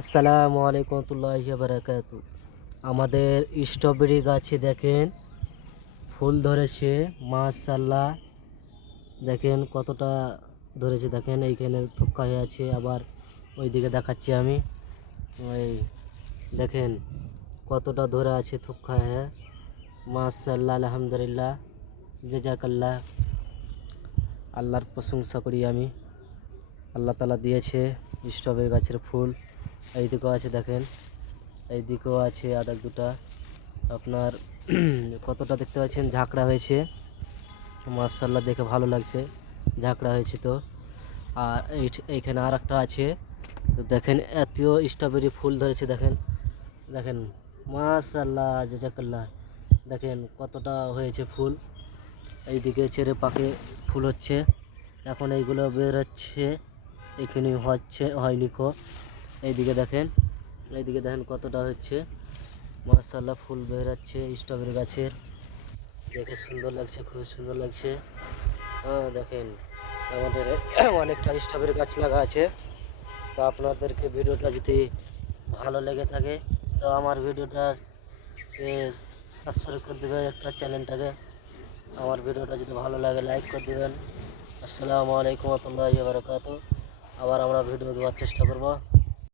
আসসালামু আলাইকুম রহমতুল্লাহি ওয়া বারাকাতু। আমাদের স্ট্রবেরি গাছে দেখেন ফুল ধরেছে, মাশাআল্লাহ। দেখেন কতটা ধরেছে, দেখেন এইখানে থোকা হয়ে আছে, আবার ওইদিকে দেখাচ্ছি আমি। ওই দেখেন কতটা ধরে আছে থোকা হয়ে, মাশাআল্লাহ, আলহামদুলিল্লাহ, জাযাকাল্লাহ। আল্লাহর প্রশংসা করি আমি, আল্লাহ তাআলা দিয়েছে স্ট্রবেরি গাছের ফুল। এইদিকেও আছে দেখেন, এইদিকেও আছে আর এক দুটা। আপনার কতটা দেখতে পাচ্ছেন ঝাঁকড়া হয়েছে, মাশাআল্লাহ, দেখে ভালো লাগছে, ঝাঁকড়া হয়েছে তো। আর এইখানে আর একটা আছে, তো দেখেন এত স্ট্রবেরি ফুল ধরেছে, দেখেন দেখেন, মাশাআল্লাহ, জাযাকাল্লাহ। দেখেন কতটা হয়েছে ফুল। এইদিকে চেরে পাকে ফুল হচ্ছে, এখন এইগুলো বেরোচ্ছে, এখানে হয়নি খো। এইদিকে দেখেন, এইদিকে দেখেন কতটা হচ্ছে, মাশাআল্লাহ, ফুল বেরাচ্ছে স্ট্রবেরি গাছের। দেখে সুন্দর লাগছে, খুব সুন্দর লাগছে। হ্যাঁ দেখেন, আমাদের অনেকটা স্ট্রবেরি গাছ লাগা আছে। তো আপনাদেরকে ভিডিওটা যদি ভালো লেগে থাকে তো আমার ভিডিওটাকে সাবস্ক্রাইব করে দেবেন, একটা চ্যানেলটাকে। আমার ভিডিওটা যদি ভালো লাগে লাইক করে দেবেন। আসসালামু আলাইকুম ওয়া রাহমাতুল্লাহি ওয়া বারাকাতুহু। আবার আমরা ভিডিও দেওয়ার চেষ্টা করব।